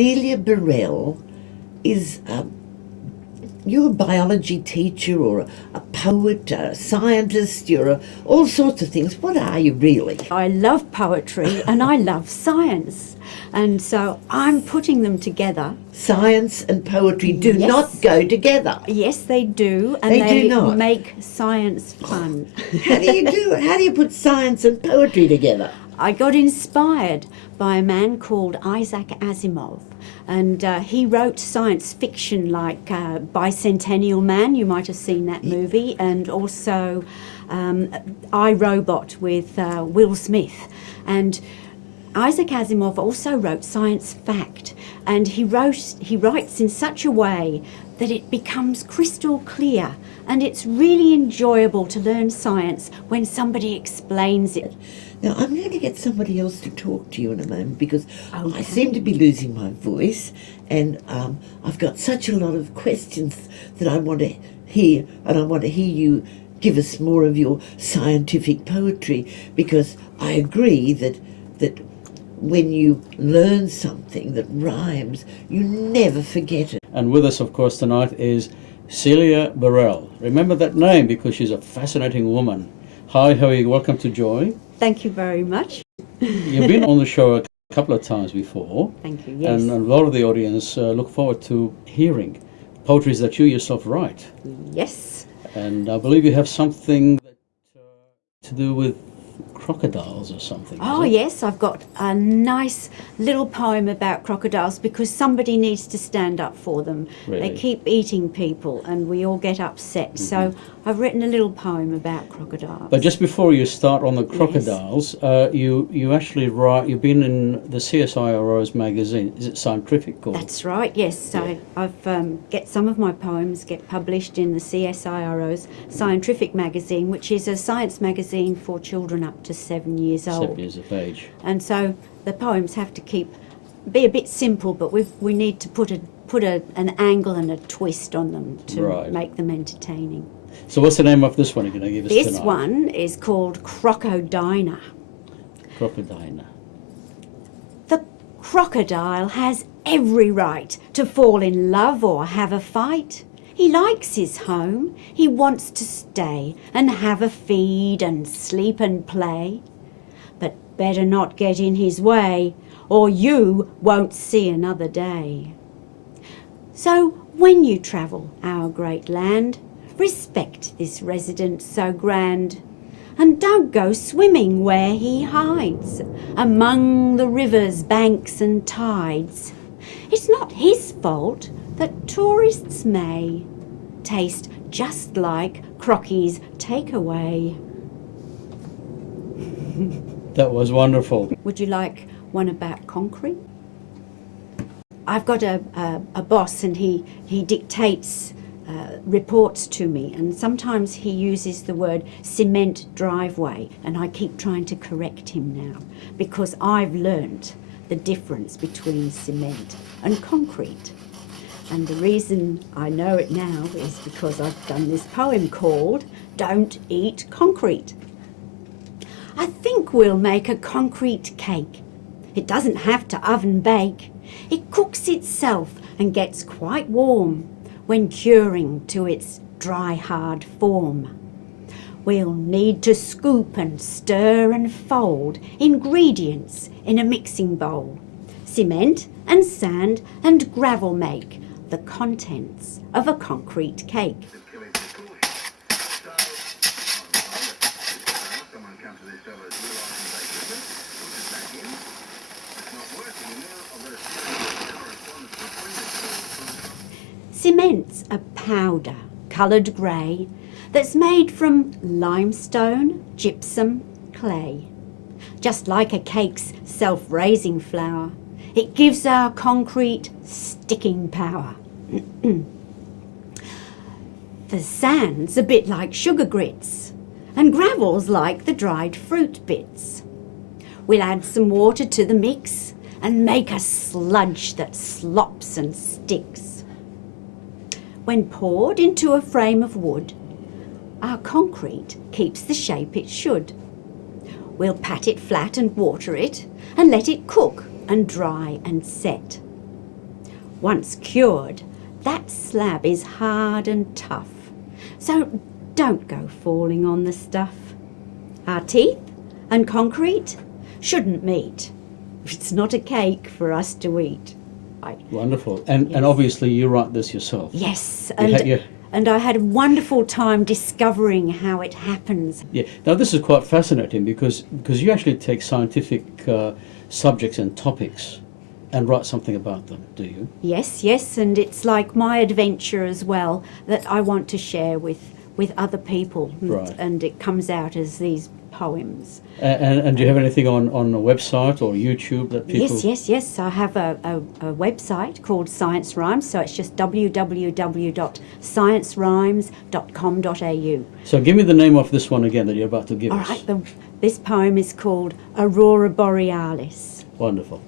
Celia Burrell is you're a biology teacher or a poet, a scientist, all sorts of things. What are you really? I love poetry and I love science, and so I'm putting them together. Science and poetry do Yes. not go together. Yes, they do, and They do not. make science fun. How do you do it? How do you put science and poetry together? I got inspired by a man called Isaac Asimov, and he wrote science fiction like Bicentennial Man, you might have seen that movie, and also I, Robot with Will Smith. And Isaac Asimov also wrote science fact, and he writes in such a way that it becomes crystal clear, and it's really enjoyable to learn science when somebody explains it. Now, I'm going to get somebody else to talk to you in a moment because Okay. I seem to be losing my voice, and I've got such a lot of questions that I want to hear, and I want to hear you give us more of your scientific poetry, because I agree that when you learn something that rhymes, you never forget it. And with us, of course, tonight is Celia Burrell. Remember that name because she's a fascinating woman. Hi, how are you? Welcome to Joy. Thank you very much. You've been on the show a couple of times before. Thank you, yes. And a lot of the audience look forward to hearing poetry that you yourself write. Yes. And I believe you have something to do with crocodiles or something. Oh, yes, I've got a nice little poem about crocodiles because somebody needs to stand up for them. Really? They keep eating people and we all get upset. So I've written a little poem about crocodiles. But just before you start on the crocodiles, you actually write, you've been in the CSIRO's magazine. Is it scientific? Or? That's right, yes. So I've get some of my poems get published in the CSIRO's Scientific magazine, which is a science magazine for children up to 7 years old. 7 years of age. And so the poems have to be a bit simple, but we need to put an angle and a twist on them to make them entertaining. So what's the name of this one you're going to give us tonight? This one is called Crocodina. Crocodina. The crocodile has every right to fall in love or have a fight. He likes his home, he wants to stay and have a feed and sleep and play. But better not get in his way, or you won't see another day. So when you travel our great land, respect this resident so grand, and don't go swimming where he hides, among the rivers, banks and tides. It's not his fault that tourists may taste just like Crocky's takeaway. That was wonderful. Would you like one about concrete? I've got a boss and he dictates reports to me, and sometimes he uses the word cement driveway, and I keep trying to correct him now because I've learnt the difference between cement and concrete. And the reason I know it now is because I've done this poem called Don't Eat Concrete. I think we'll make a concrete cake. It doesn't have to oven bake. It cooks itself and gets quite warm when curing to its dry hard form. We'll need to scoop and stir and fold ingredients in a mixing bowl. Cement and sand and gravel make the contents of a concrete cake. Cement's a powder, coloured grey, that's made from limestone, gypsum, clay. Just like a cake's self-raising flour, it gives our concrete sticking power. The sand's a bit like sugar grits, and gravel's like the dried fruit bits. We'll add some water to the mix and make a sludge that slops and sticks. When poured into a frame of wood, our concrete keeps the shape it should. We'll pat it flat and water it and let it cook and dry and set. Once cured, that slab is hard and tough. So don't go falling on the stuff. Our teeth and concrete shouldn't meet. It's not a cake for us to eat. Wonderful. And obviously you write this yourself. Yes, You and I had a wonderful time discovering how it happens. Yeah. Now this is quite fascinating because you actually take scientific subjects and topics and write something about them, do you? Yes, and it's like my adventure as well that I want to share with other people. Right. And it comes out as these poems. And do you have anything on a website or YouTube that people... Yes. I have a website called Science Rhymes, so it's just www.sciencerhymes.com.au. So give me the name of this one again that you're about to give All us. right, this poem is called Aurora Borealis. Wonderful.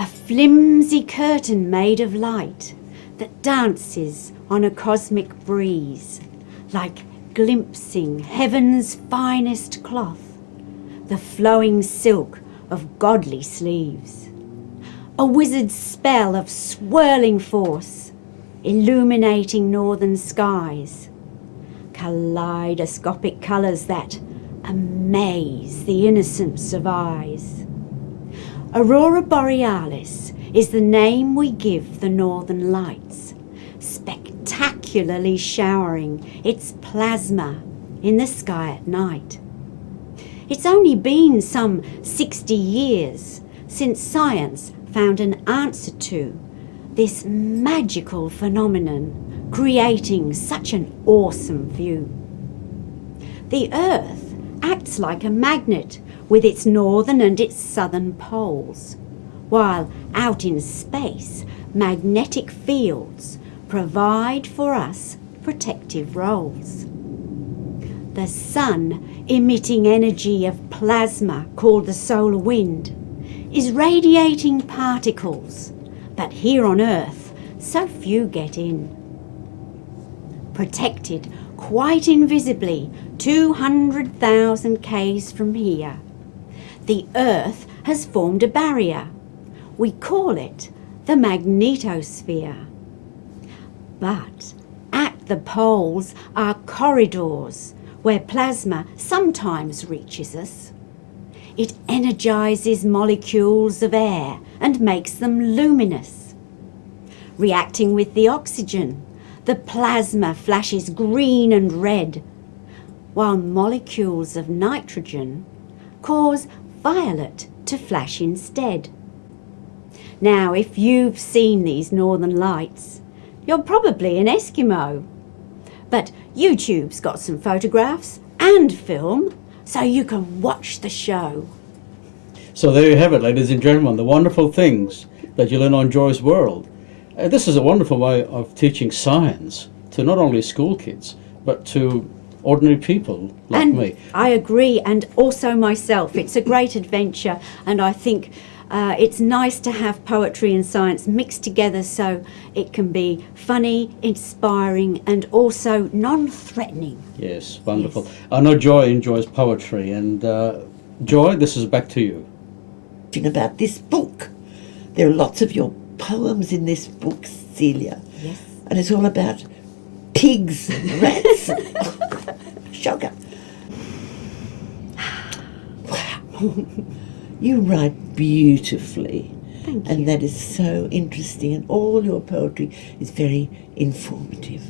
A flimsy curtain made of light that dances on a cosmic breeze, like glimpsing heaven's finest cloth, the flowing silk of godly sleeves. A wizard's spell of swirling force, illuminating northern skies. Kaleidoscopic colours that amaze the innocence of eyes. Aurora Borealis is the name we give the northern lights, spectacularly showering its plasma in the sky at night. It's only been some 60 years since science found an answer to this magical phenomenon, creating such an awesome view. The Earth acts like a magnet with its northern and its southern poles, while out in space, magnetic fields provide for us protective roles. The sun, emitting energy of plasma called the solar wind, is radiating particles, but here on Earth, so few get in. Protected quite invisibly 200,000 k's from here, the Earth has formed a barrier. We call it the magnetosphere. But at the poles are corridors where plasma sometimes reaches us. It energizes molecules of air and makes them luminous. Reacting with the oxygen, the plasma flashes green and red, while molecules of nitrogen cause violet to flash instead. Now, if you've seen these northern lights, you're probably an Eskimo. But YouTube's got some photographs and film, so you can watch the show. So there you have it, ladies and gentlemen, the wonderful things that you learn on Joy's World. This is a wonderful way of teaching science to not only school kids, but to ordinary people like me. I agree, and also myself. It's a great adventure, and I think it's nice to have poetry and science mixed together so it can be funny, inspiring, and also non-threatening. Yes, wonderful. Yes. I know Joy enjoys poetry, and Joy, this is back to you. About this book. There are lots of your poems in this book, Celia. Yes. And it's all about pigs and rats. Sugar. Wow. You write beautifully. Thank you. And that is so interesting. And all your poetry is very informative.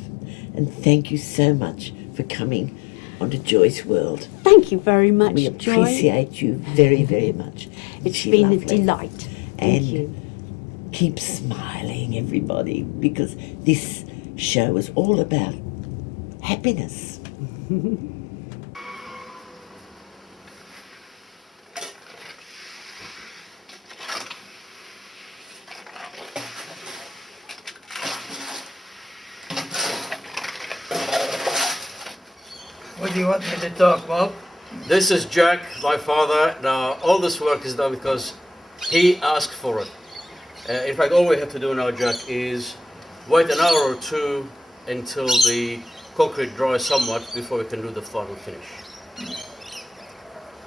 And thank you so much for coming onto Joy's World. Thank you very much, We Joy. appreciate you very, very much. It's You're been lovely. a delight. Thank And you. keep smiling, everybody, because this show is all about happiness. What do you want me to talk about? This is Jack, my father. Now, all this work is done because he asked for it. In fact, all we have to do now, Jack, is wait an hour or two until the concrete dries somewhat before we can do the final finish.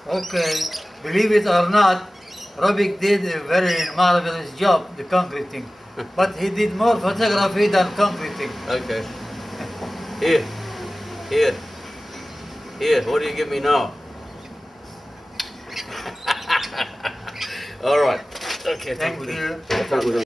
Okay, believe it or not, Robic did a very marvelous job, the concrete thing. But he did more photography than concreting. Okay. Here. Here. Here. What do you give me now? All right. Okay. Thank you. I think we're